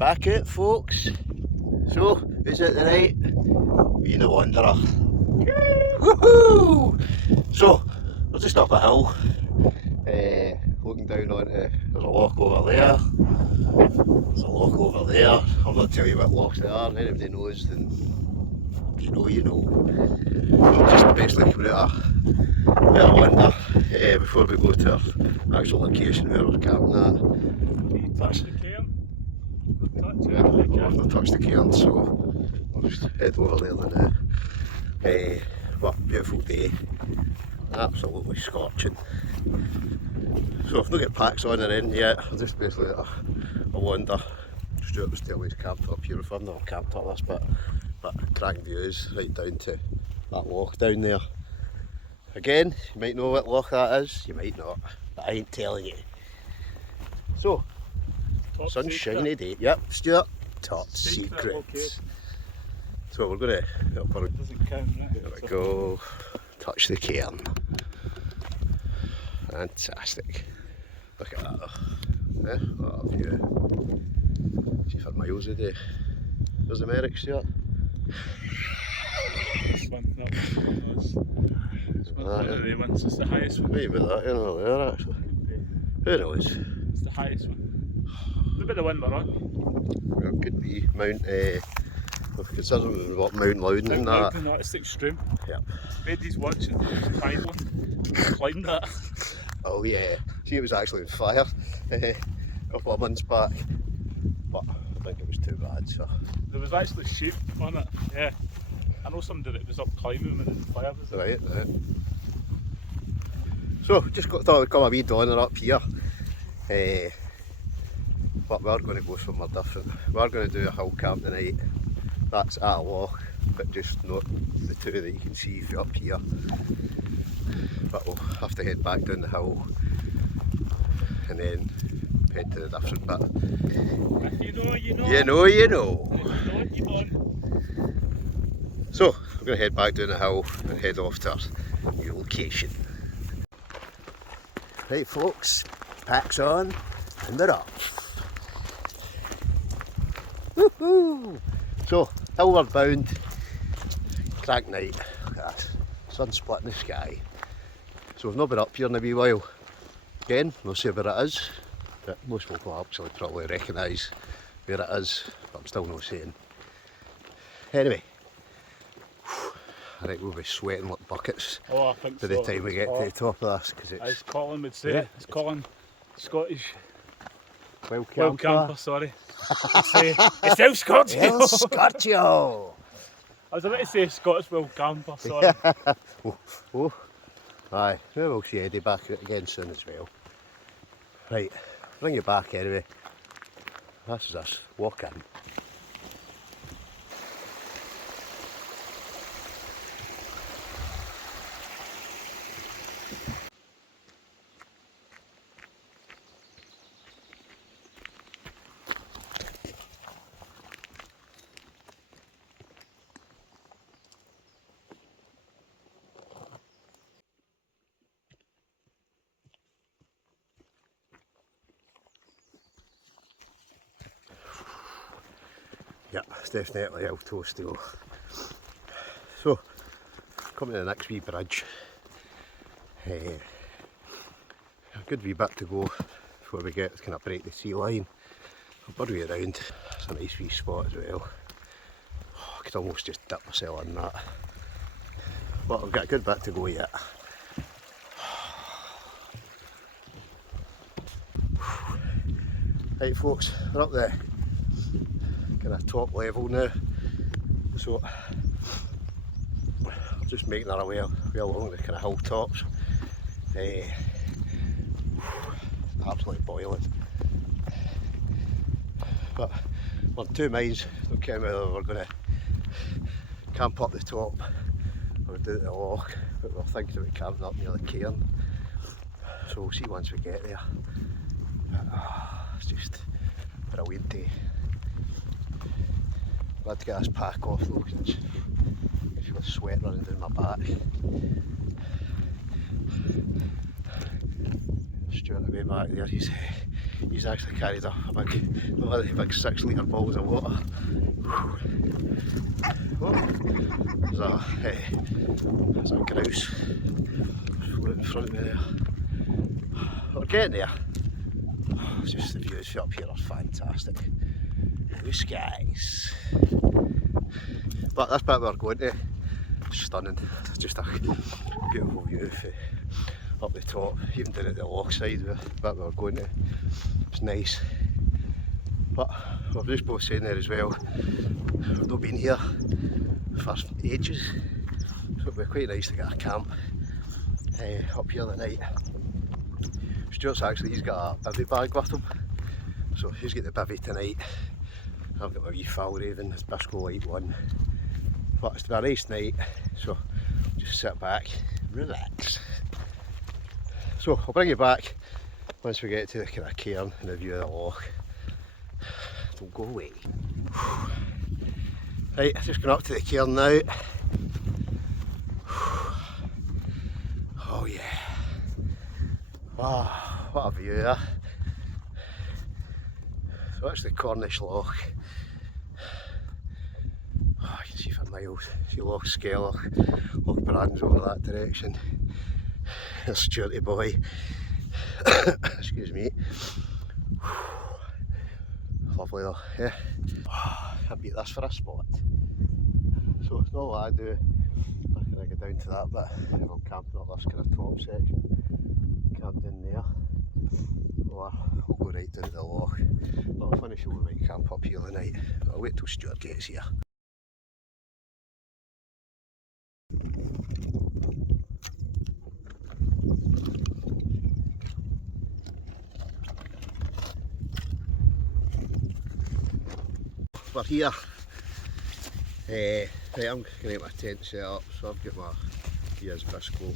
Back out, folks. So, is it the night? We the wanderer. Woohoo! So, we're just up a hill, looking down onto, there's a loch over there. There's a loch over there. I'll not tell you what lochs they are. If anybody knows, then you know, you know. So just basically coming out a bit of wander before we go to our actual location where we're camping at. You touch the cairn? Yeah, we've not touched the cairn, so we'll just head over there now. What a beautiful day. Absolutely scorching. So I've not got packs on or anything yet. I'm just basically at a wander. Stuart was telling me he's camped up here. If I've not camped up this bit, but cracking views right down to that loch down there. Again, you might know what loch that is, you might not, but I ain't telling you. So, Top sunshiny day. Yep, Stuart, top secret. Okay. So we're going to, Doesn't count, right? there we go, touch the cairn. Fantastic. Look at that though. What a view. See for miles a day. There's the Merrick, Stuart. It's one up. It's one of the ones. It's the highest one. Maybe that, you know, there actually. Who knows? It's the highest one. Look at the one we're on. Well, it could be Mount, considering what Mount Loudon and that. It's the extreme. Yep. Betty's watching the high one. Climbed that. Oh yeah, see it was actually on fire a couple of months back, but I think it was too bad, so. There was actually sheep on it, yeah. I know somebody that was up climbing when the fire was there. Right. So, just thought we'd come a wee donner up here. But we're going to go somewhere different. We're going to do a hill camp tonight. That's at a loch, but just not the two that you can see from up here. But we'll have to head back down the hill and then head to the different bit. If you know, you know. You know, you know. If you don't, you don't. So, we're going to head back down the hill and head off to our new location. Right folks, packs on and they're off. Woohoo! So, hillward bound, crack night. Look at that, sun splitting the sky. So we've not been up here in a wee while. Again, we'll see where it is, but most people will actually probably recognise where it is, but I'm still not saying. Anyway, I think we'll be sweating like buckets Oh, I think by so. the time we get to the top of this, because As it's Colin would say, Yeah. it's Colin Scottish well Wild Camper, sorry. It's El Scottish. El Scorchio! I was about to say Scottish Wild Camper, sorry. Oh. Aye, maybe we'll see Eddie back out again soon as well. Right, bring you back anyway. This is us, walk in. Yep, it's definitely El Toastio. So, coming to the next wee bridge. A good wee bit to go before we get to kind of break the sea line. I'll bury around. It's a nice wee spot as well. Oh, I could almost just dip myself in that. But I've got a good bit to go yet. Right folks, we're up there. Kind of top level now, so I'm just making our way along the kind of hilltops. Absolutely boiling, but we're 2 miles. Don't care whether we're going to camp up the top or down at the loch, but we're thinking about camping up near the cairn, so we'll see once we get there. It's just a brilliant day. Glad to get this pack off though, because I feel sweat running down my back. Stuart away back there, he's he's actually carried a big, one of the big 6 litre bottles of water. Oh, there's a grouse floating in front of me there. We're getting there. It's just the views up here are fantastic. Blue skies. But this bit we're going to, stunning. It's just a beautiful view up the top, even down at the Loch side, the bit we're going to. It's nice. But we're just both saying there as well, we've not been here for ages, so it'd be quite nice to get a camp up here tonight. Stuart's actually, he's got a bivvy bag with him, so he's got the bivvy tonight. I've got my wee foul raven, this Bisco light one. But it's been a nice night, so just sit back, relax. So I'll bring you back once we get to the kind of cairn and the view of the loch. Don't go away. Right, I've just gone up to the cairn now. Oh yeah. Wow, what a view there. So that's the Cornish Loch. Oh, you can see for miles. See Loch Skelloch, Loch Brand's over that direction. There's Stuarty boy. Excuse me. Lovely though, yeah. Oh, I beat this for a spot. So it's not what I do. I can get down to that bit if I'm camping up this kind of top section. Camp in there. Or I'll go right down to the loch. But I'll finish over my camp up here tonight. I'll wait till Stuart gets here. We're here. Right, I'm going to get my tent set up, so I've got my here's Bisco.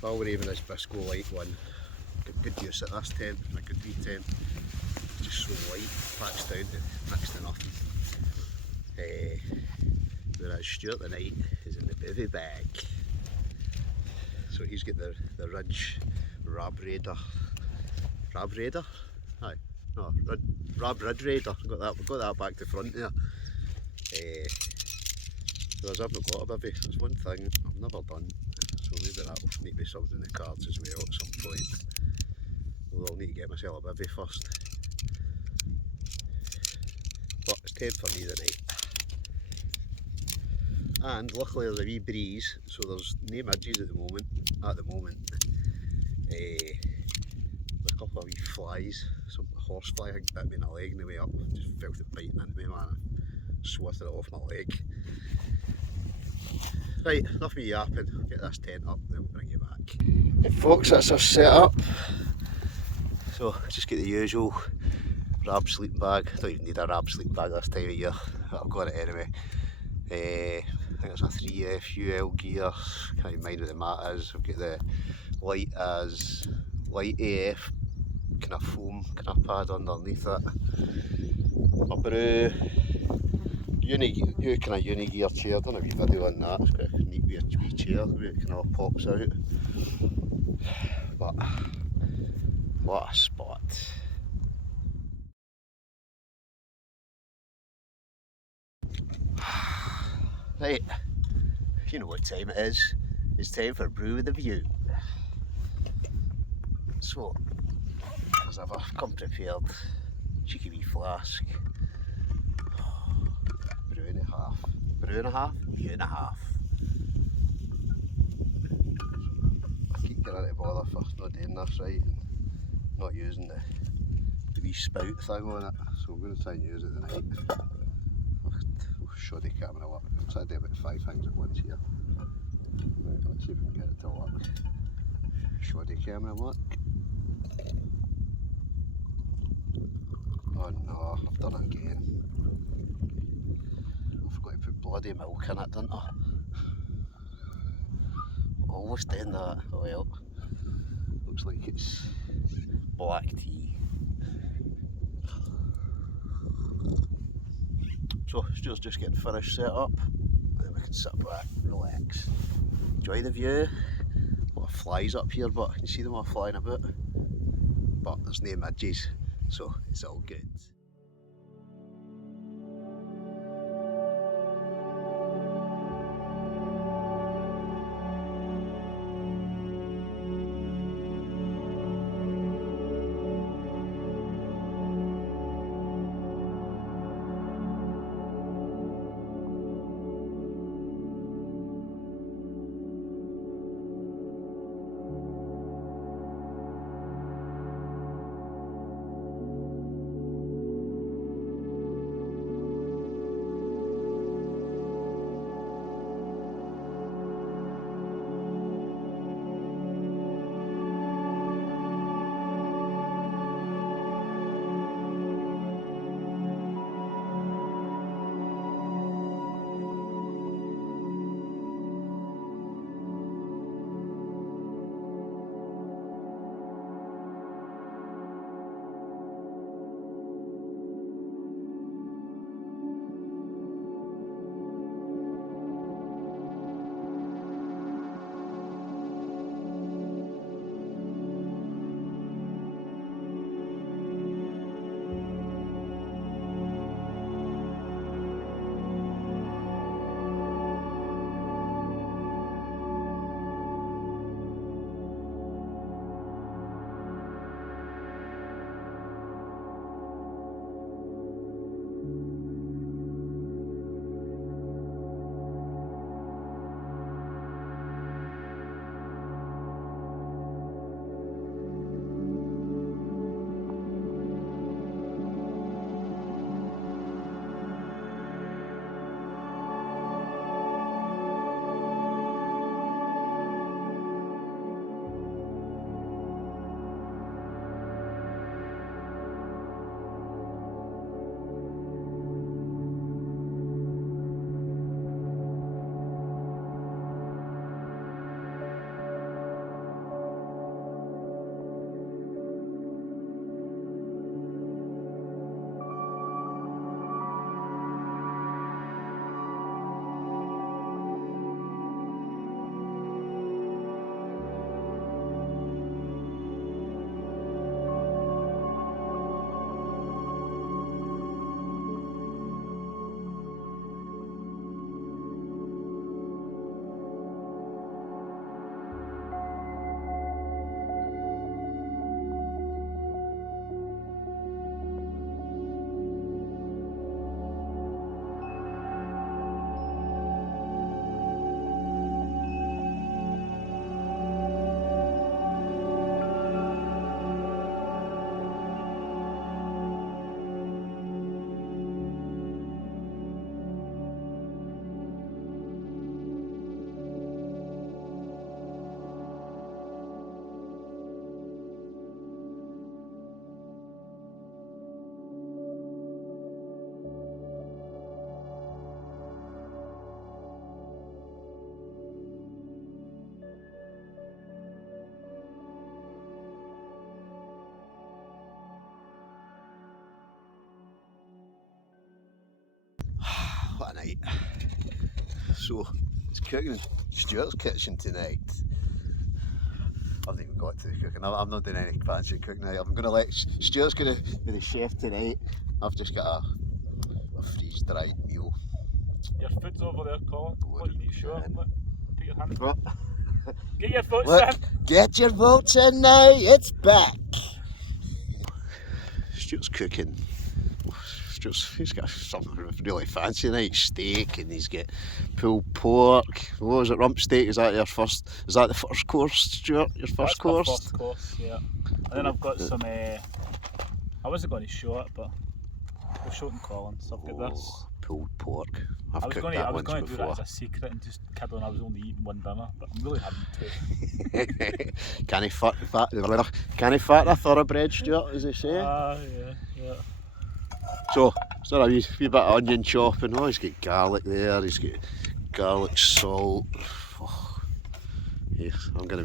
Foul Raven is Bisco light one. Got good use at this tent, a good wee tent. Just so light, patched down to next to nothing. Whereas Stuart tonight is in the bivvy bag. So he's got the Ridge Rab Raider. Rab Raider? Aye. No, Ridge Raider. Got that back to front there. Whereas I've not got a bivvy. There's one thing I've never done. So maybe that'll need to be something in the cards as well at some point. Although I'll need to get myself a bivvy first. But it's tent for me tonight. And luckily there's a wee breeze, so there's no midges at the moment. A couple of wee flies, some horse fly I think bit me in the leg on the way up, just felt it biting into me, man. Swatted it off my leg. Right, enough of me yapping, I'll get this tent up and then we'll bring you back. Hey folks, that's our setup. So just get the usual Rab sleeping bag. I don't even need a Rab sleeping bag this time of year, I've got it anyway. I think it's a 3F UL gear, can't mind what the mat is. I've got the light as light AF kind of foam kind of pad underneath it. A brew kind of uni gear chair, done a wee video on that. It's got a neat wee chair where it kind of pops out. But what a spot. Right, you know what time it is. It's time for brew with a view. So, as I've come prepared, cheeky wee flask. Brew and a half. Brew and a half, view and a half. I keep getting out of bother for not doing this right and not using the wee spout thing on it. So I'm going to try and use it tonight. Show the camera work. I'm trying to do about 5 things at once here. Right, let's see if we can get it to work. Show the camera work. Oh no, I've done it again. I forgot to put bloody milk in it, didn't I? Almost doing that. Oh well. Looks like it's black tea. So Stuart's just getting finished set up, and then we can sit back, relax, enjoy the view. A lot of flies up here, but you can see them all flying about. but there's no midges, so it's all good. What a night. So, it's cooking in Stuart's kitchen tonight. I haven't even got to the cooking. I'm not doing any fancy cooking tonight. I'm going to let Stuart's going to be the chef tonight. I've just got a freeze-dried meal. Your food's over there, Colin. What do you need to show up? Put your hand What? Get your votes Look, in. get your votes in now. It's back. Stuart's cooking. He's got something really fancy tonight, steak, and he's got pulled pork. What was it, rump steak? Is that your first? Is that the first course, Stuart? Your first course? My first course, yeah. And then I've got some. I wasn't going to show it, but we'll show it in Colin. So I've got this. Pulled pork. I was going to do that as a secret and just kidding. I was only eating one dinner, but I'm really having two. Can he fat a thoroughbred, Stuart, as they say? Yeah. So, is there a wee bit of onion chopping? Oh, he's got garlic there, he's got garlic salt. Oh, yeah, I'm gonna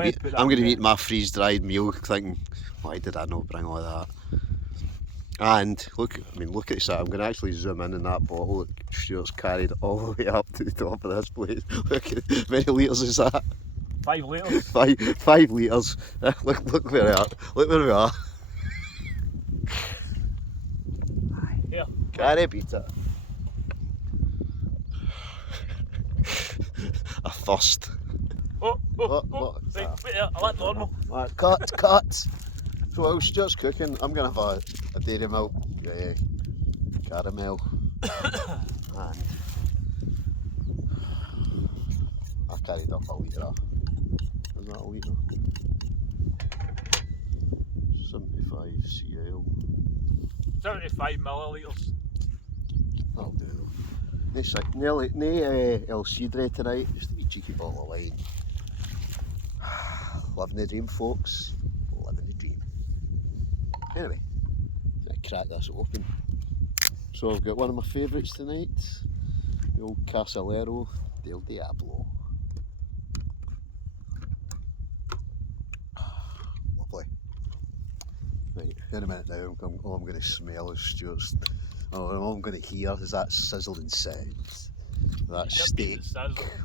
be eating my freeze-dried meal thinking, why did I not bring all that? And look at this. I'm gonna actually zoom in on that bottle that Stuart's carried all the way up to the top of this place. Look at how many litres is that? 5 litres. 5 litres. Look where we are. Look where we are. Here. Can't beat it. A thirst. Oh. What? Right, wait there, I like normal. Right, cut. So while Stuart's cooking, I'm going to have a dairy milk caramel. And I carried up a litre. Is that a litre? 75 CL. 75 millilitres. That'll do though. No El Cidre tonight, just a wee cheeky bottle of wine. Living the dream, folks. Living the dream. Anyway, I'm gonna crack this open. So I've got one of my favourites tonight, the old Casalero del Diablo. Lovely. Right, in a minute now, all I'm going to smell is Stuart's. All I'm going to hear is that sizzling sound. That steak.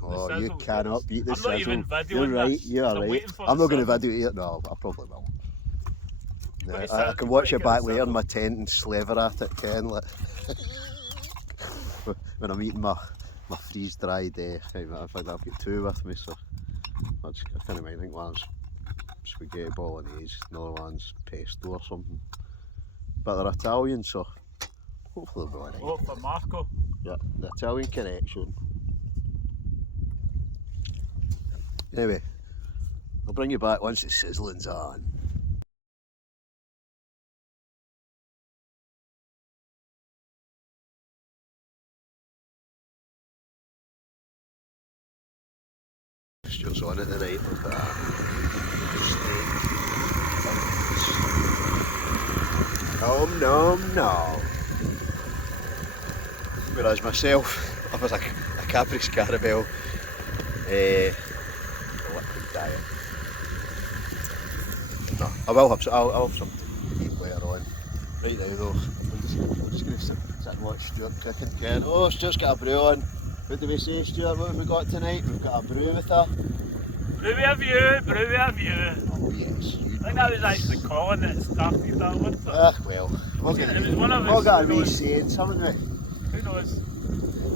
Oh, you cannot beat the sizzle. I'm not even videoing. You're right, this. you are right. I'm not going to video it. No, I probably will. I can watch it back later in my tent and slaver at it, Ken. Like when I'm eating my freeze dried. In fact, I've got 2 with me, so I can't mind. I think one's spaghetti bolognese, another one's pesto or something. But they're Italian, so hopefully they'll be alright. Oh, for Marco. Yeah, the Italian connection. Anyway, I'll bring you back once the sizzling's on. Stuart's on it tonight, look at that. Steak. Nom. Whereas myself, I was a Caprice Caramel liquid diet. No, I'll have some to eat later on. Right now though, I'm just going to sit and watch Stuart cooking. Ken. Oh, Stuart's got a brew on. What do we say, Stuart? What have we got tonight? We've got a brew with her. Brewy of you. Oh yes. I think that was actually Colin that started that one. Well, we've got a wee sayings, haven't we? Who knows?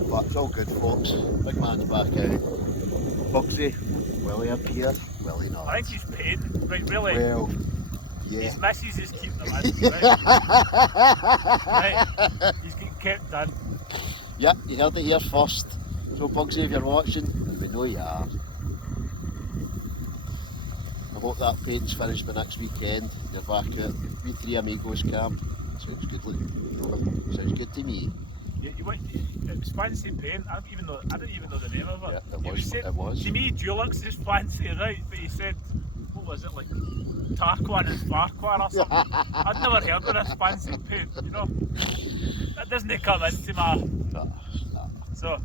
But it's all good, folks. Big man's back out. Bugsy, will he appear? Will he not? I think he's paid. Right, really? Well, yeah. His missus is keeping him in, right? He's getting kept in. Yeah, you heard it here first. So Bugsy, if you're watching, we know you are. I hope that paint's finished by next weekend. You're back at VTOMAN camp. Sounds good, look. Sounds good to me. It was fancy paint. I didn't even know the name of it. Yeah, it was. To me, Dulux is fancy, right? But he said, what was it, like Tarquin and Farquhar or something? I'd never heard of this fancy paint, you know? That doesn't come into my... No. So...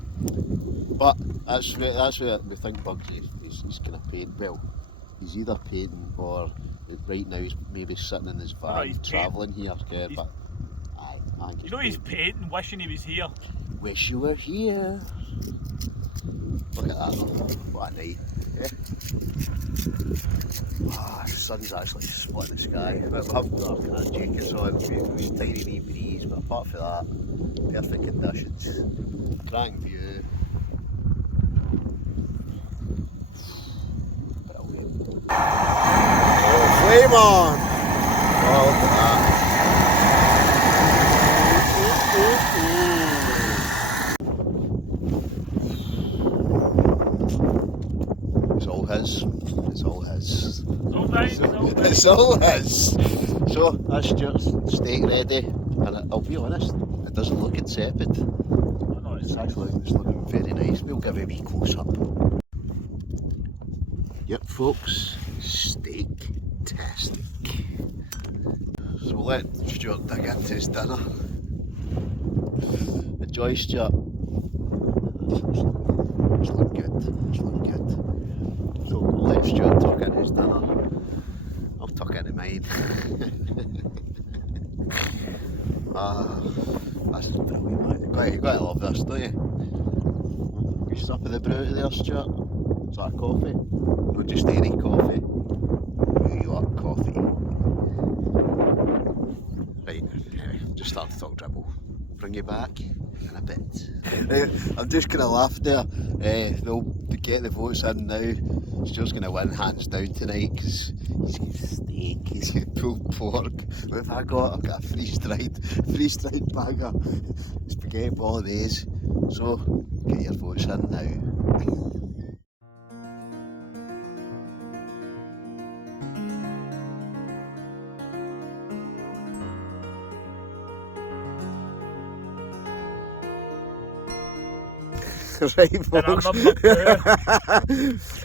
But that's where we think Bugsy is going to paint. Well, he's either painting or right now he's maybe sitting in his van travelling here. But you know he's painting, wishing he was here. Wish you were here. Look at that though. What a night. Yeah. The sun's actually splitting the sky. We haven't got our jackets on, it was a tiny wee breeze, but apart from that, perfect conditions. Cracking view. Brilliant. Oh, flame on! Oh, look at that. It's all his. It's all his. So that's Stuart's steak ready, and I'll be honest, it doesn't look insipid. It's looking very nice. We'll give it a wee close up. Yep, folks, steak-tastic. So we'll let Stuart dig into his dinner. Enjoy, Stuart. It's looking good. So we'll let Stuart tuck in his dinner. I'll tuck into mine. That's brilliant, man. You gotta love this, don't you? You sup of the brew there, Stuart. Is that a coffee? Not just any coffee. New York coffee. Right, anyway, just started to talk dribble. Bring you back in a bit. I'm just going to laugh there. They'll get the votes in now. Stuart's going to win hands down tonight because he's got steak, he's got pulled pork. What have I got? I've got a freeze-dried bag of spaghetti bolognese. So, get your votes in now. Right, folks.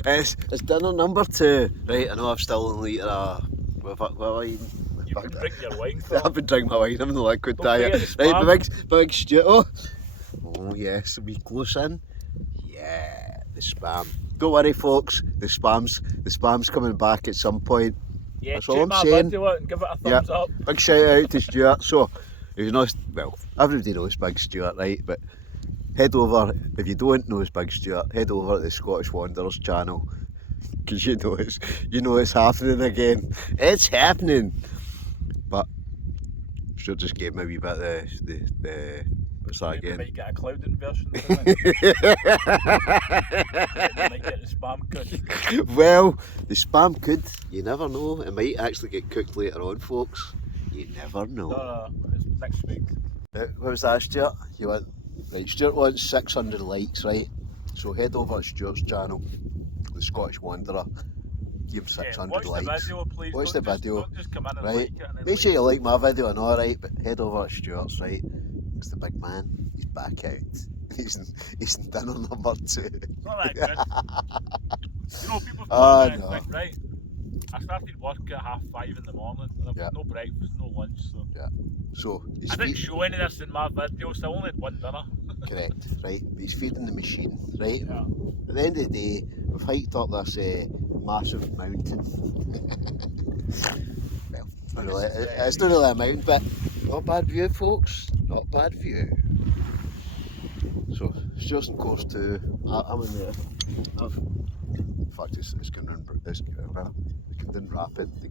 It's dinner number 2. Right, I know I'm still on litre of... What have I eaten? You've been drinking your wine, I've been drinking my wine, I'm in the liquid Don't diet. forget the Right, my big Stuart. Oh yes, are we close in? Yeah, the spam. Don't worry folks, the spam's coming back at some point. Yeah, that's all I'm my saying. video and give it a thumbs up. Big shout out to Stuart. So, he's not, well, everybody knows Big Stuart, right? But head over, if you don't know Big Stuart, head over to the Scottish Wanderers channel. Because you know it's happening again. It's happening. But Stuart just gave me a wee bit of the what's that again? You might get a clouding version of it. You might get the spam could. Well, the spam could, you never know. It might actually get cooked later on, folks. You never know. No, it's next week. What was that, Stuart? You went, right, Stuart wants 600 likes, right? So head over to Stuart's channel, the Scottish Wanderer. Give him 600 watch likes. The video, please. Watch the video. Don't just come in and right? like it. And Make sure you like my video and all, right? But head over to Stuart's, right? Because the big man, he's back out. He's in dinner number 2. It's not that good. You know, people think, right? I started work at 5:30 in the morning and I've got no breakfast, no lunch, so... Yeah. So, I didn't show any of this in my video, so I only had one dinner. Correct, right? But he's feeding the machine, right? Yeah. At the end of the day, we've hiked up this massive mountain. Well, it's not really a mountain, but not bad view, folks. Not bad view. So, Stuart's in course 2. I'm in there. In fact, it's going rapid. The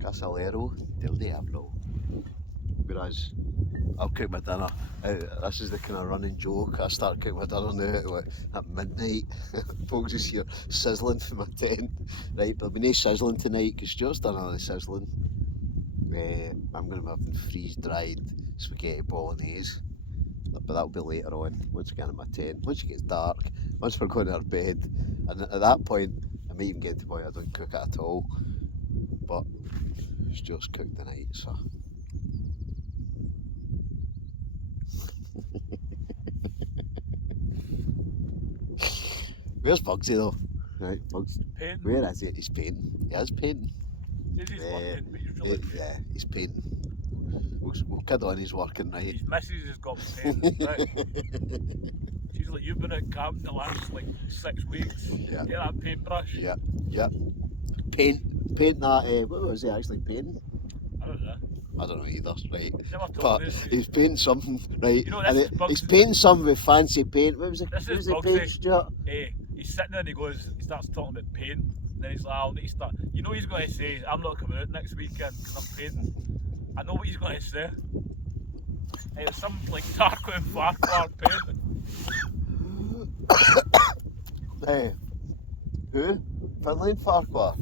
Casalero del Diablo. Whereas I'll cook my dinner. This is the kind of running joke. I start cooking my dinner now at midnight. Folks is here sizzling for my tent. Right, but there'll be no sizzling tonight because Stuart's done all the sizzling. I'm going to be having freeze-dried spaghetti bolognese. But that'll be later on, once we get in my tent. Once it gets dark, once we're going to our bed. And at that point, I may even get to the point I don't cook it at all. But it's just cooked tonight, so. Where's Bugsy though? Right, Bugs. Painting. Where is he? He's painting. He is painting. He's working, but he's really... Yeah, he's painting. We'll kid on, he's working, right? His missus has got painting, right? She's like, you've been at camp the last like 6 weeks. Yeah. Get that paintbrush. Yeah. Paint that, what was he actually painting? I don't know. I don't know either, right? Never told But us. he's painting something, right? You know, and he's painting something with fancy paint. What was it? This is What was the paint, Stuart? He's sitting there and he starts talking about paint. And then he's like, I'll need to start. You know, he's going to say, I'm not coming out next weekend because I'm painting. I know what he's going to say. It's some like Tarquin Farquhar painting. Who? Finland Farquhar?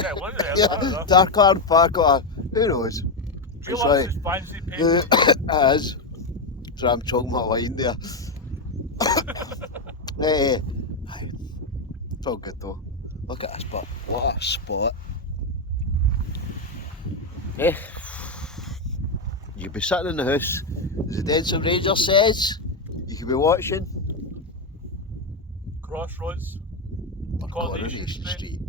Yeah, one of them. Yeah, I don't know. Tarquin Farquhar. Who knows? Do you like this fancy painting? It is. So I'm chugging my wine there. It's all good though. Look at this spot. What a spot. You could be sitting in the house, as the Denson Ranger says, you could be watching Crossroads, Coronation Street.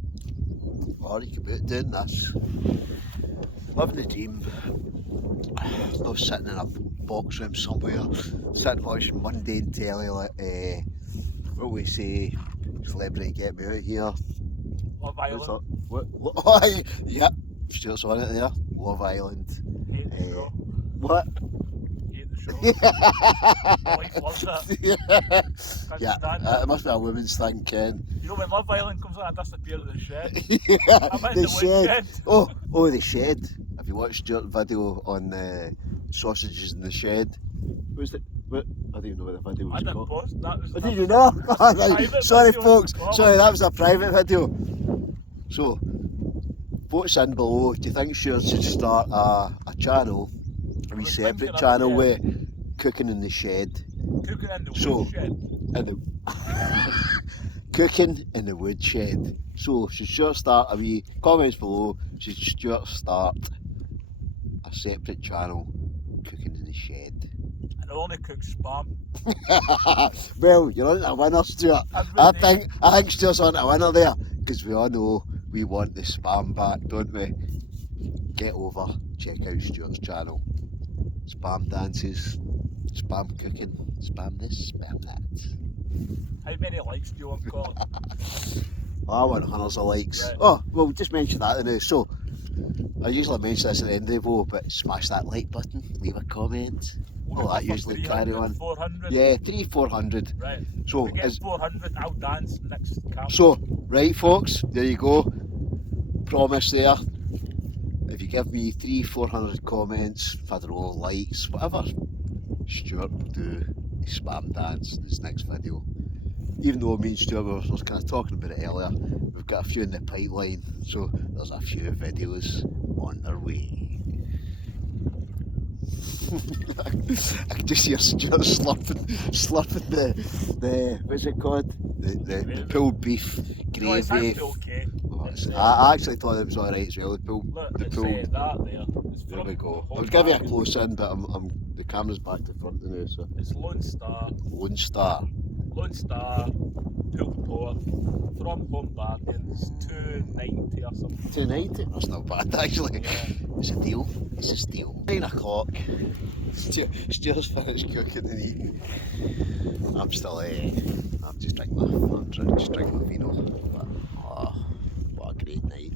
Or you could be out doing this. Living the dream. Not sitting in a box room somewhere, sitting watching mundane telly like, what we say, Celebrity Get Me Out Here. Love Island. What? Yep, Stuart's on it there. Love Island. Hate the show. What? Hate the show. My wife loves it. Can't stand It it. must be a woman's thing, Ken. You know when Love Island comes on, I disappear to the shed. Yeah, I'm in the the shed. woodshed. Oh, the shed. Have you watched Stuart's video on the sausages in the shed? Was it? What? I don't even know what the video I was didn't called. post that. Was, Oh, that did you was know? private Sorry, video folks. on Sorry, that was a private video. So, votes in below. Do you think Stuart should start a channel, a wee was separate thinking of it, channel yeah. with cooking in the shed? Cooking in the So- woodshed. In the cooking in the woodshed. So, should Stuart start a wee comments below? Should Stuart start a separate channel, cooking in the shed? And I only cook spam. Well, you're on a winner, Stuart. I think Stuart's on a winner there, because we all know we want the spam back, don't we? Get over, check out Stuart's channel. Spam dances, spam cooking, spam this, spam that. How many likes do you want, Colin? I want hundreds of likes. Right. Oh, well, just mention that now. So, I usually mention this at the end of the video, but smash that like button, leave a comment. We'll Well, that go for usually 300, carry on. 400. Yeah, 300-400. Right. So, If we get 400, I'll dance next camp. So, right folks, there you go. Promise there. If you give me 300-400 comments, I don't know, likes, whatever, Stuart will do a spam dance in his next video. Even though me and Stuart were kind of talking about it earlier, we've got a few in the pipeline, so there's a few videos on their way. I can just hear Stuart slurping the what's it called? The pulled beef No, it's gravy. actually okay. Oh, I actually thought it was alright as well. Look, The it's pulled. that there. It's There from we go. Home I'll give you a Bargains. close in, but the camera's back to front now, so. It's Lone Star, Lone Star. pulled pork from Home Bargains, $2.90 or something. 290? That's not bad actually. Yeah. It's a deal. It's a steal. 9 o'clock. Stuart's finished cooking and eating. I'm still I'm just drinking my vino. But, oh, what a great night.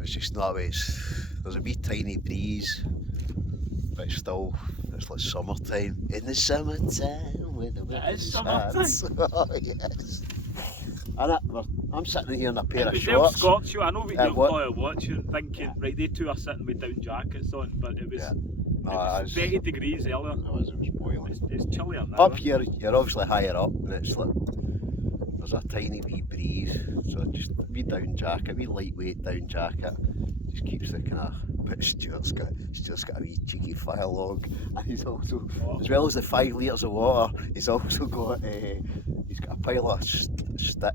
It's just not there's a wee tiny breeze, but it's like summertime. In the summertime with the It is winter's summertime. hats. Oh yes. I'm sitting here in a pair It of was shorts. Scotch, I know what you're what? probably watching, thinking, right, they two are sitting with down jackets on, but it was, Yeah. it No, was 30 degrees earlier. it was boiling. It's chillier now. Up here, you're obviously higher up, and it's like there's a tiny wee breeze, so just a wee down jacket, wee lightweight down jacket, just keeps the kind of. But Stuart's got a wee cheeky fire log, and he's also, as well as the 5 litres of water, he's also got he's got a pile of sticks that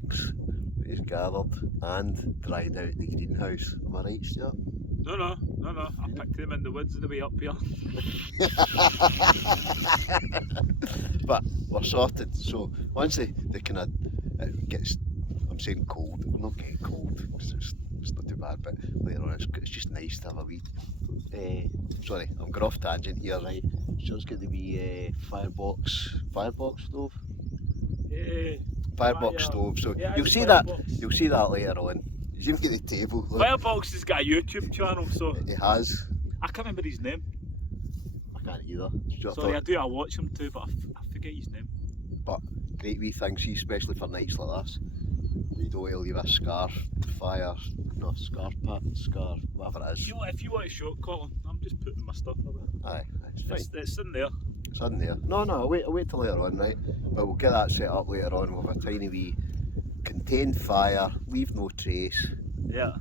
he's gathered and dried out the greenhouse. Am I right, Stuart? No, I picked them in the woods on the way up here. But we're sorted, so once they kind of it gets, I'm saying cold, we're not getting cold because it's not too bad, but later on it's just nice to have a wee sorry, I'm going off tangent here, right? Stuart's got the wee firebox stove. Firebox stove, so yeah, you'll it's see Firebox. that later on. He's even got the table. Look. Firebox has got a YouTube channel, so He has. I can't remember his name. I can't either. Stuart Sorry, thought- I watch him too, but I forget his name. But great wee things, especially for nights like this. You don't want to leave a scarf, fire, no, scarf, whatever it is. If you want to show it, Colin, I'm just putting my stuff away. Aye, it's fine. It's in there. It's in there. No, I'll wait till later on, right? But we'll get that set up later on with a tiny wee contained fire, leave no trace. Yeah.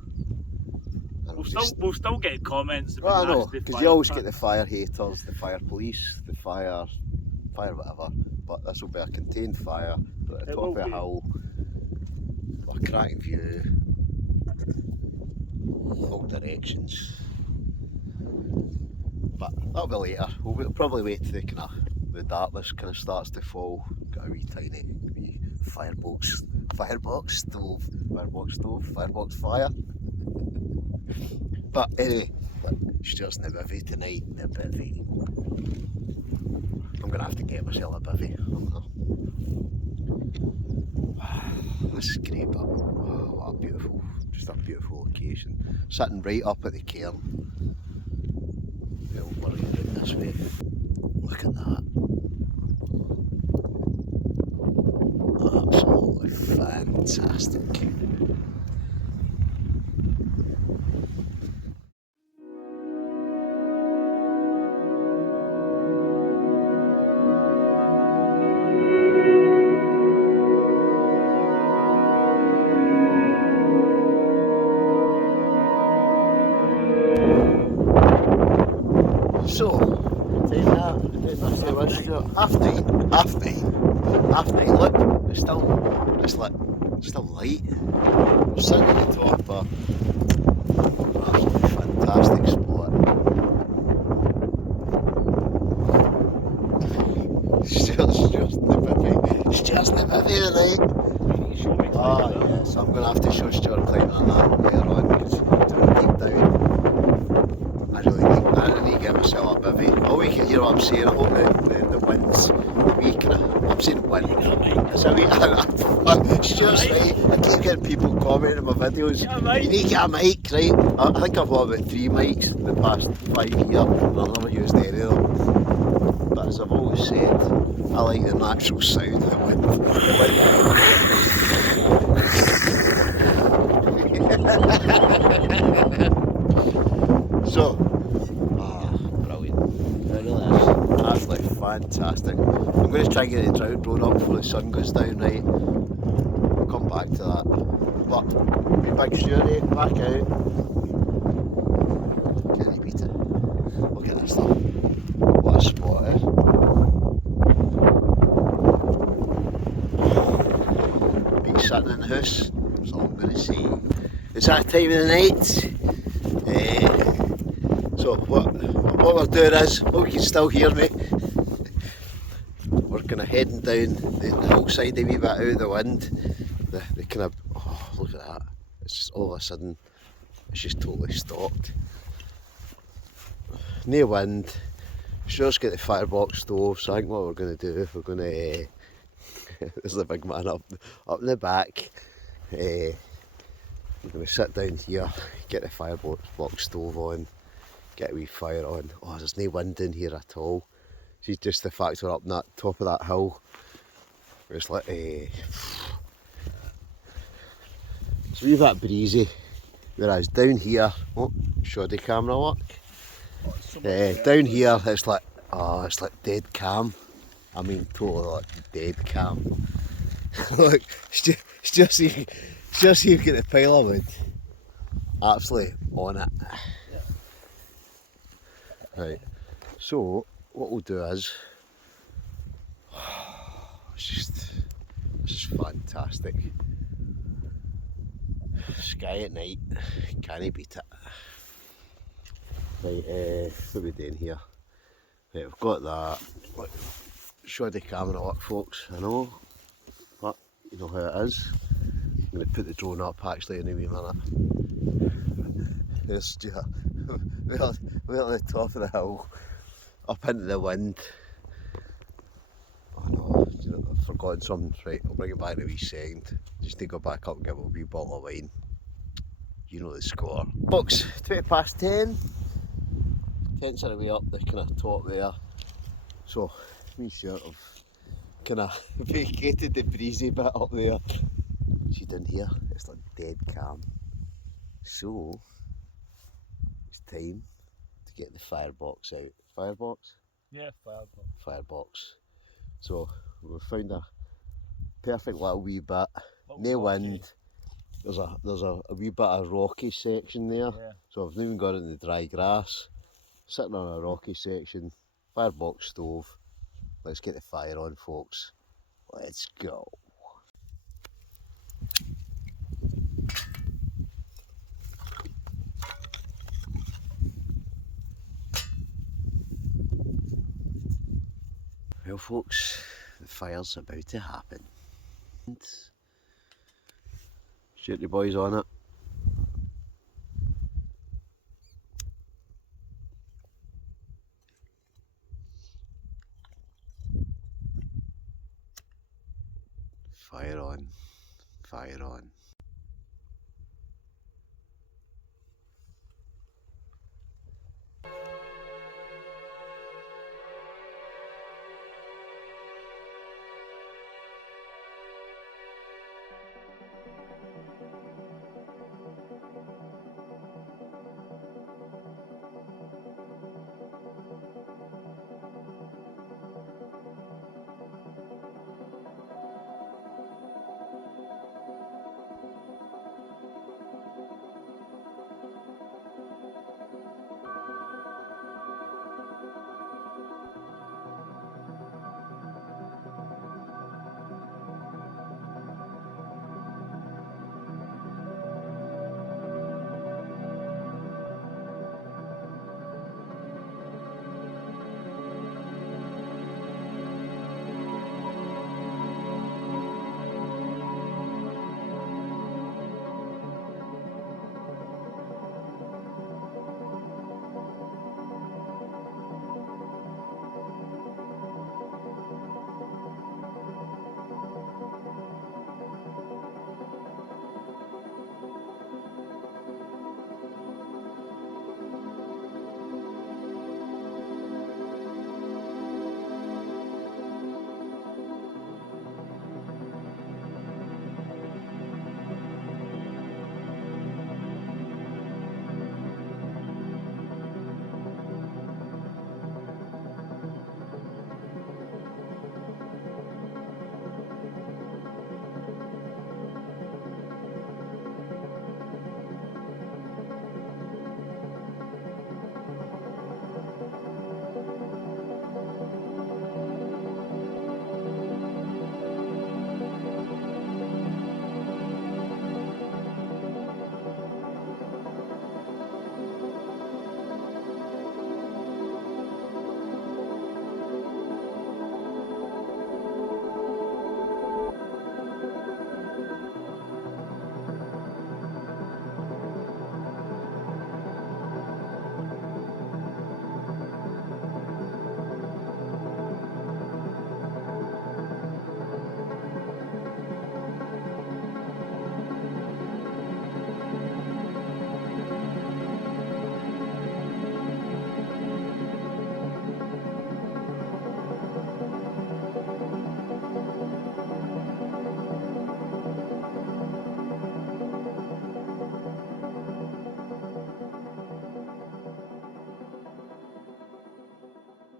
And We'll still get comments about Well, I know, nasty because fire you always pits. get the fire haters, the fire police, the fire whatever. But this will be a contained fire at the It top will of a be. hill, with a cracking view, all directions. But that'll be later. We'll probably wait till the darkness kind of starts to fall. Got a wee tiny wee firebox fire. But anyway, Stuart's in the bivvy tonight, in the bivvy. I'm going to have to get myself a bivvy. This is great, but oh, what a beautiful, just a beautiful location. Sitting right up at the cairn. We'll worry about this way. Look at that. Absolutely fantastic. So, half nine, look, it's still light. We're sitting at the top of a absolutely fantastic spot. It's just the bivvy tonight. Oh yes, I'm going to have to show Stuart climbing on that later on because it's deep down. I really need to get myself a bivvy. Oh, you know what I'm saying? I hope the wind's I'm saying wind. So Stuart's right. I keep getting people commenting on my videos. You need to get a mic, right? I think I've bought about 3 mics in the past 5 years and I've never used any of them. But as I've always said, I like the natural sound of the wind. So, brilliant. It really is. Absolutely fantastic. I'm going to try and get the drone up before the sun goes down, right? We'll come back to that. But, big Stuarty, back out. Can't you beat it? Look at this stuff. What a spot, eh? Been sitting in the house, that's all I'm going to say. It's that time of the night. So what we're doing is, hope you can still hear me. We're kind of heading down the hillside a wee bit out of the wind. The kind of, oh look at that. It's just all of a sudden, it's just totally stopped. No wind. Stuart's got the firebox stove, so I think what we're going to do, we're going to, there's the big man up in the back. We're going to sit down here, get the firebox stove on, get a wee fire on. Oh, there's no wind in here at all. It's just the fact we're up on that top of that hill. It's like it's a wee bit breezy. Whereas down here, oh, shoddy camera work. Down here it's like dead calm. I mean totally like dead calm. Look, it's just see you've got the pile of wood. Absolutely on it. Yeah. Right. So what we'll do is it's just fantastic. Sky at night, can't beat it. Right, what are we doing here? Right, we've got that. Look, show the camera up, folks. I know, but you know how it is. I'm going to put the drone up actually in a wee minute. There's Stuart. We're at the top of the hill, up into the wind. Oh no, I've forgotten something. Right, I'll bring it back in a wee second. Just need to go back up and give it a wee bottle of wine. You know the score. Folks, 10:20. Tents are way up the kind of top there. So, me and Stuart have kind of vacated the breezy bit up there. See down here, it's like dead calm. So, it's time to get the firebox out. Firebox? Yeah, firebox. Firebox. So, we've found a perfect little wee bit. No wind. There's a wee bit of rocky section there. Yeah. So I've not even got it in the dry grass. Sitting on a rocky section, firebox stove. Let's get the fire on, folks. Let's go. Well, folks, the fire's about to happen. Shoot the boys on it. Fire on, fire on.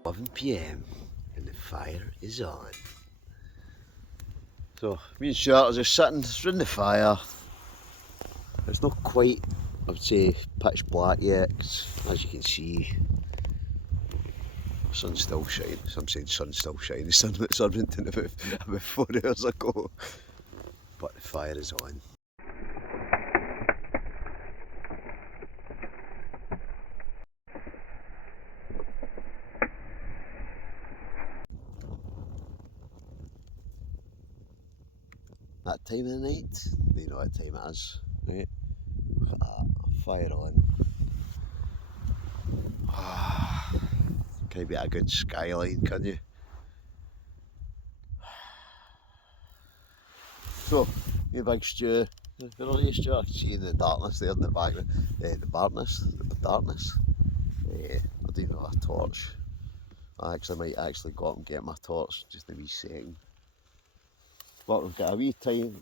11 PM and the fire is on. So me and Stuart are just sitting around the fire. It's not quite, I would say, pitch black yet, 'cause as you can see, the sun's still shining. So I'm saying sun's still shining. The sun went in about 4 hours ago, but the fire is on. That time of the night, you know what time it is, right? Look at that, fire on. Can you beat a good skyline, can you? So, me big Stu, where are you, Stu? I can see in the darkness there in the background, the darkness. I don't even have a torch. I might actually go up and get my torch just a wee second. But we've got a wee time,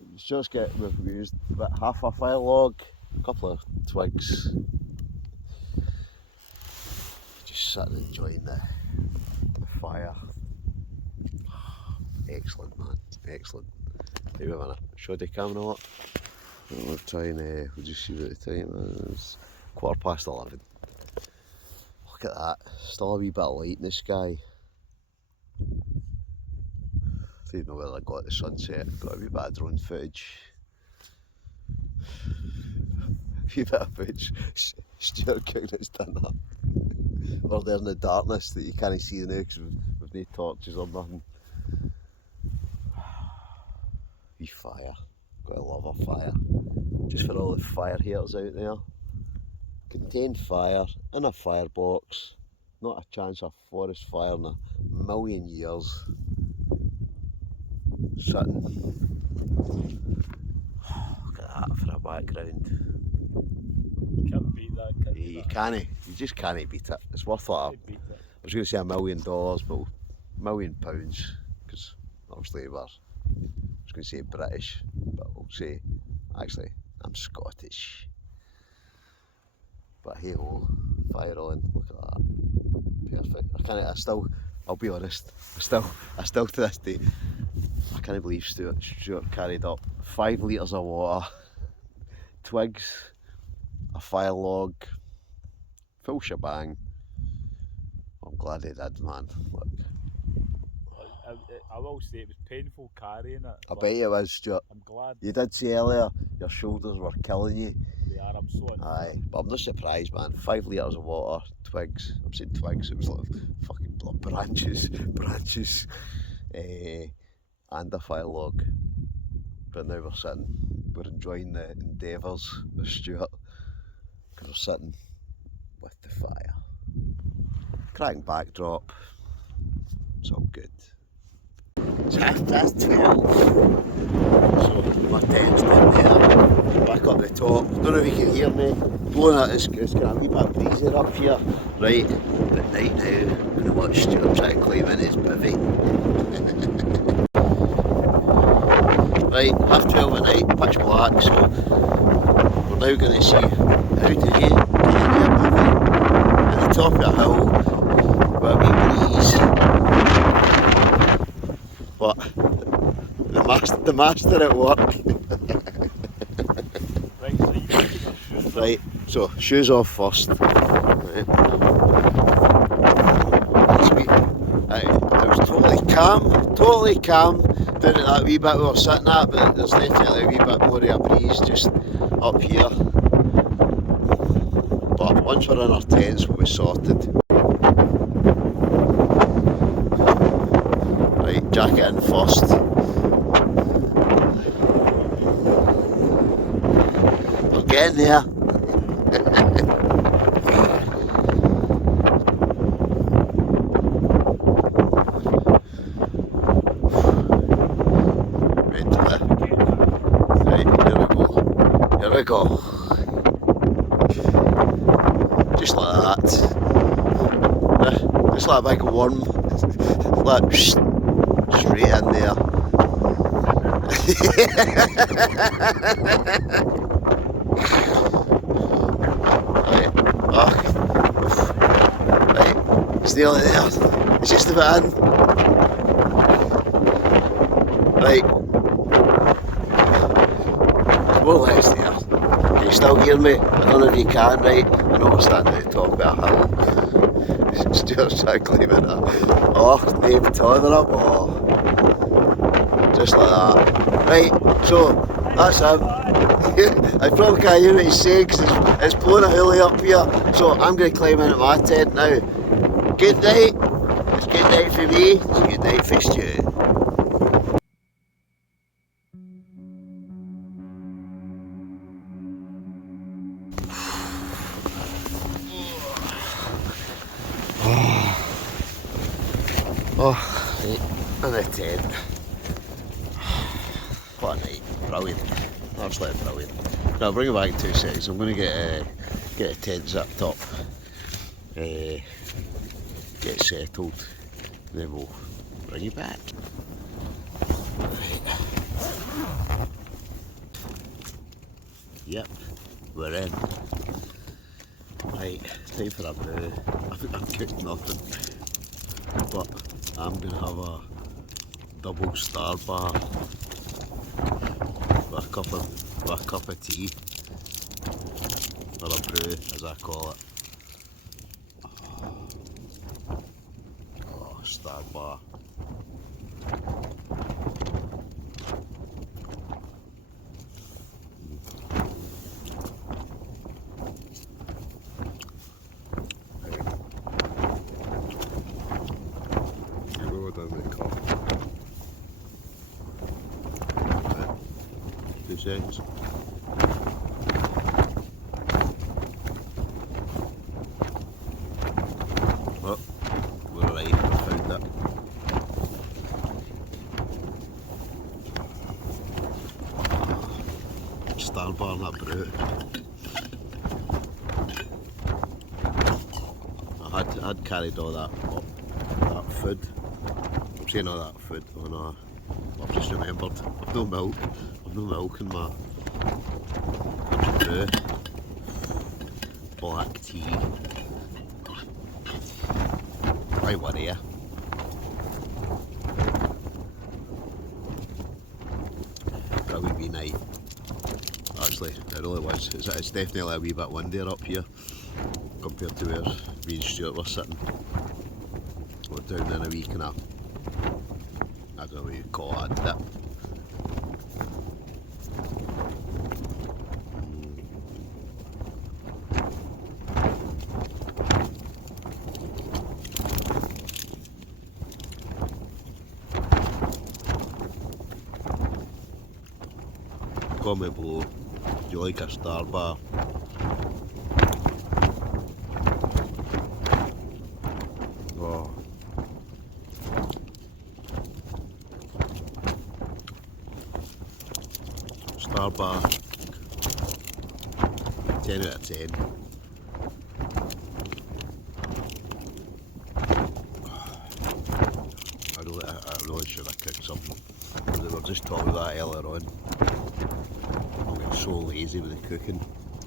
we've used about half a fire log, a couple of twigs. Just sitting enjoying the fire. Excellent, man, excellent. Wait a minute, show the camera what? We'll try and we'll just see what the time is. 11:15. Look at that, still a wee bit of light in the sky. I don't know whether I got the sunset, got a wee bit of drone footage. A wee bit of footage, Stuart cooking his dinner. Or there in the darkness that you can't see now because we've no torches or nothing. Wee fire, gotta love a fire. Just for all the fire haters out there. Contained fire in a firebox, not a chance of forest fire in a million years. Sitting. Look at that for a background. You can't beat that. You just can't beat it. It's worth I was going to say $1 million, but £1 million, because obviously I was going to say British, but I'll say, actually, I'm Scottish. But hey ho, fire on, look at that. Perfect. I'll be honest, I still to this day, I can't believe Stuart carried up 5 litres of water, twigs, a fire log, full shebang. I'm glad he did, man. Look. I will say it was painful carrying it. I bet you was, Stuart. I'm glad. You did say earlier your shoulders were killing you. They are, I'm so Aye, but I'm not surprised, man. 5 litres of water, twigs. I'm saying twigs, it was like fucking branches, and a fire log. But now we're enjoying the endeavours with Stuart, because we're sitting with the fire. Cracking backdrop, it's all good. It's 12:30, so my tent's down there, back up the top. Don't know if you can hear me, blowing it, it's got a wee bit breezy up here. Right, at night now, I'm going to watch Stuart try to climb in his bivvy. Right, 12:30 at night, pitch black, so we're now going to see how do you get in your bivvy at the top of a hill with a wee breeze. But the master at work. Right, so shoes off first. Right. It was totally calm down at that wee bit we were sitting at, but there's definitely a wee bit more of a breeze just up here. But once we're in our tents, we'll be sorted. Right, jacket in first. We're getting there. Here we go. Just like that. Just like a big worm. Like straight in there. Right. Oh. Right. It's nearly there. It's just about in. Right. More or less there. Can you still hear me? I don't know if you can, right? I know we're standing at the top of a hill. Stuart's trying to climb it up. Oh, maybe tether up. Oh. Just like that. Right, so that's him. I probably can't hear what he's saying because it's blowing a hoolie up here. So I'm going to climb into my tent now. Good night. It's good night for me. It's good night for Stu. Oh, right, in the tent. What a night, brilliant, absolutely brilliant. Now I'll bring it back in 2 seconds. I'm going to get a tent zipped up, get it settled, and then we'll bring it back. Right. Yep, we're in. Right, time for a brew. I've cooked nothing, but I'm going to have a double star bar with a cup of tea, or a brew as I call it. Oh, star bar. Seconds. Oh, we're right, I found it. Star bar and that brew. I'd carried all that food. I'm saying all that food. Oh no, I've just remembered. I've no milk. No milk in my brew. Black tea. Right one here. A wee wee night. Actually, it really was. It's definitely a wee bit windier up here compared to where me and Stuart were sitting. We're down in a wee kind of, I don't know what you call it, a dip. Comment below, do you like a star bar? Oh. Star bar, 10 out of 10. I really should have cooked something. We were just talking about that earlier on. So lazy with the cooking.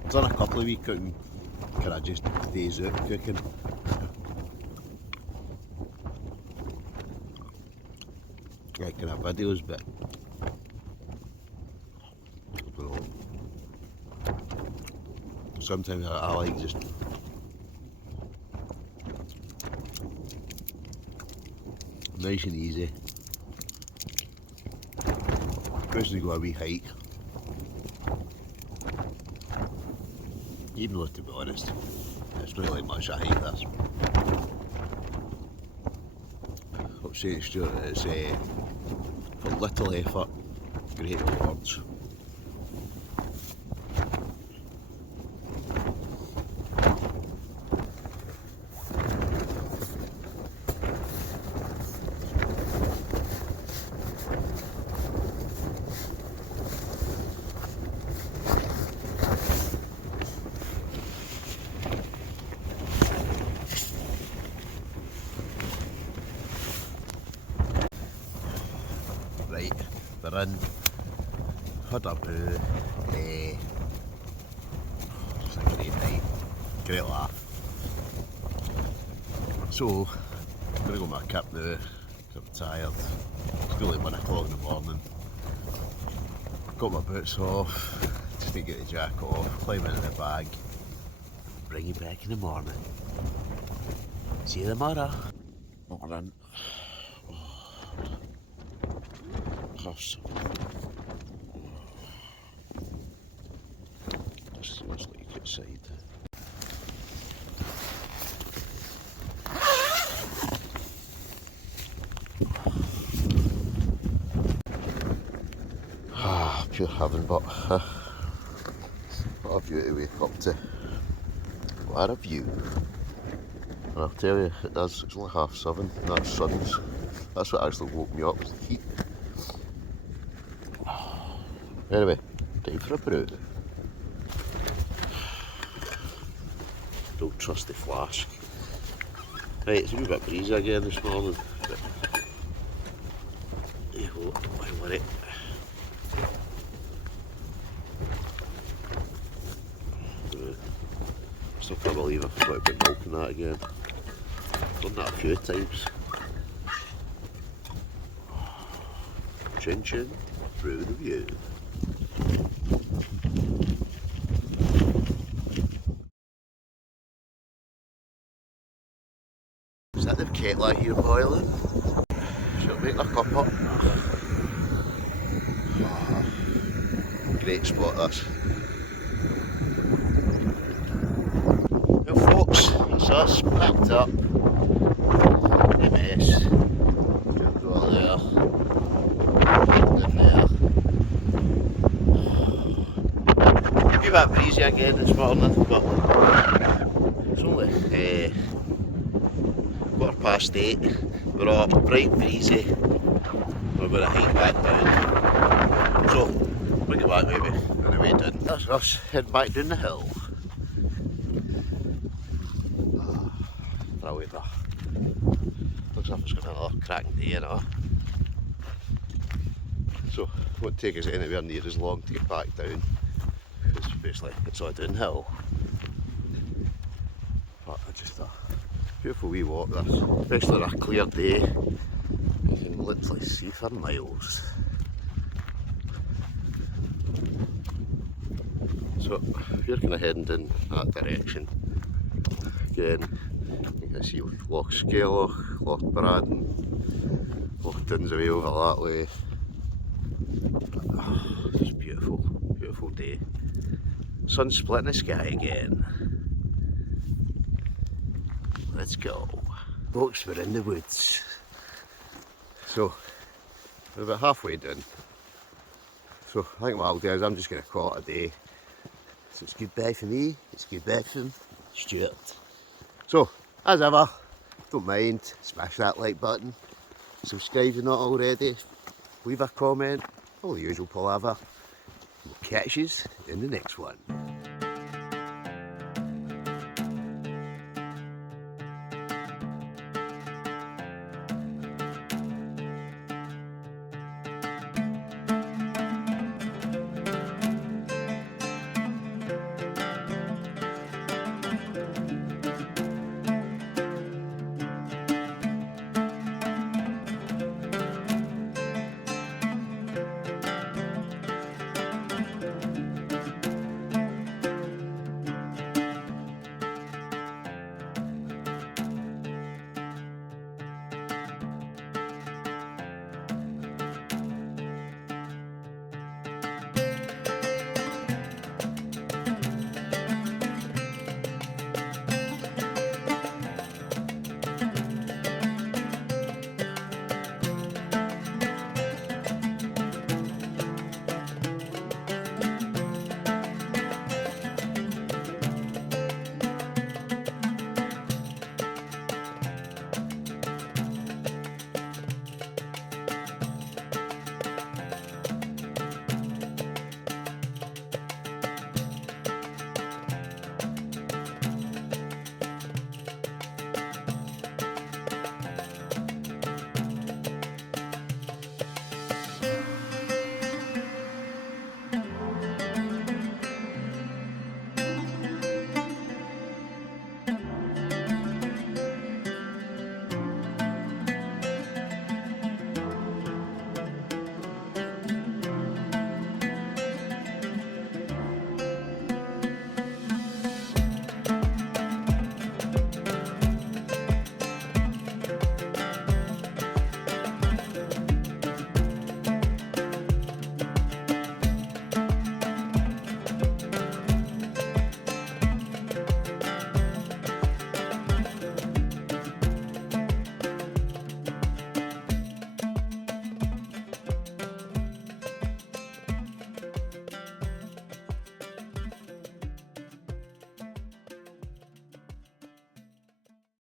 I've done a couple of weeks cooking, kind of just days out cooking. Like kind of videos, but I don't know. Sometimes I like just nice and easy. Especially go a wee hike. Even though, to be honest, it's not really much a hike this. I'm saying to Stuart, it's for little effort, great rewards. Right, we're in, had a brew, just a great night, great laugh. So, gonna go my kip now, 'cause I'm tired. It's nearly 1 o'clock in the morning. Got my boots off, just need to get the jacket off, climb into the bag, bring you back in the morning. See you tomorrow. Morning. Just see what's like outside. Pure heaven, but what a view to wake up to. What a view. And I'll tell you, it does, it's only 7:30 and that sun's, that's what actually woke me up, was the heat. Anyway, time for a brew. Don't trust the flask. Right, it's a wee bit breezy again this morning. But there you go, why worry. I can't believe I forgot about milking that again. I've done that a few times. Chin chin, brew the view. Is that the kettle I hear boiling? She'll make a cup up. Oh, great spot this. Well folks, it's us packed up. A mess. Go there. In there. A wee bit breezy again this morning, but it's only 8:15. We're up, bright breezy. We're going to hike back down. So, we'll get back maybe on the way down. That's us heading back down the hill. Brilliant. Looks like it's going to be another cracking day, you know. So, it won't take us anywhere near as long to get back down, because basically it's all downhill. But it's just a beautiful wee walk this, especially on a clear day. You can literally see for miles. So, if you're kind of heading in that direction, again, you can see Loch, Loch Braden, Loch Dunn's away over that way. Oh, it's beautiful, beautiful day. Sun split in the sky again. Let's go. Folks, we're in the woods. So, we're about halfway done. So, I think what I'll do is I'm just going to call it a day. So it's goodbye for me, it's goodbye from Stuart. So, as ever, don't mind, smash that like button, subscribe if you're not already, leave a comment, all the usual palaver. We'll catch you in the next one.